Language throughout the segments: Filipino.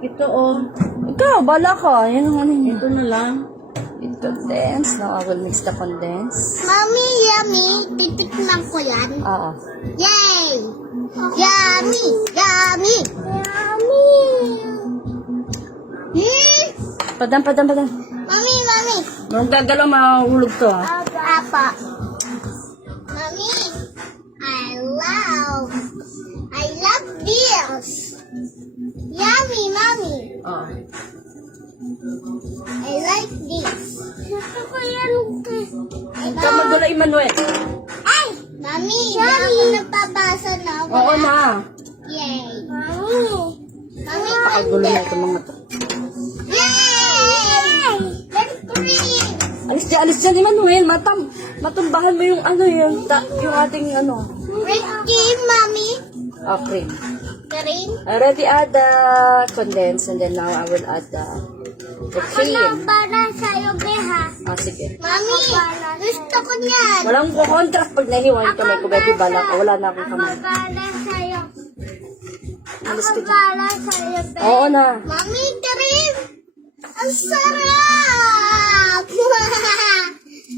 Ito oh. Ikaw, bala ka. Yan ang ano niya. Ito na lang. It condense. Now I will mix the condense. Mommy, yummy. Titikman ko yan. Oo. Yay! Yummy! Yummy! Yummy! Padam. Mommy, mommy. Nung gagalaw, mahulog to ah. Apa. Mommy, I love this. Yummy, mommy. Oh. I like this. Gusto ko yan. Ito magdala, Emmanuel. Ay! Mami, hindi ako nagpabasa na. Oo na. Yay! Mami! Mami, Pakagulo na ito mga to. yay! That's green! Alis dyan, Emmanuel. Matumbahan mo yung ano yung ating ano. Red cream, mami. Cream. Green. I already add the condense and then now I will add the cream. Para sa'yo, Beha. Sige. Mami, gusto ko niyan. Walang contract pag nahiwan kamay ko. Baby, bala ko. Wala na akong kamay. Para sa'yo. Alis ka dyan. Para sa'yo, Beha. Oo na. Mami, cream! Ang sarap!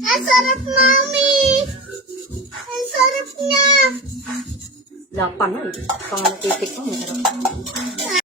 Ang sarap, mami! Ang sarap niya! Lapan na. Pang natitik ko. Masarap.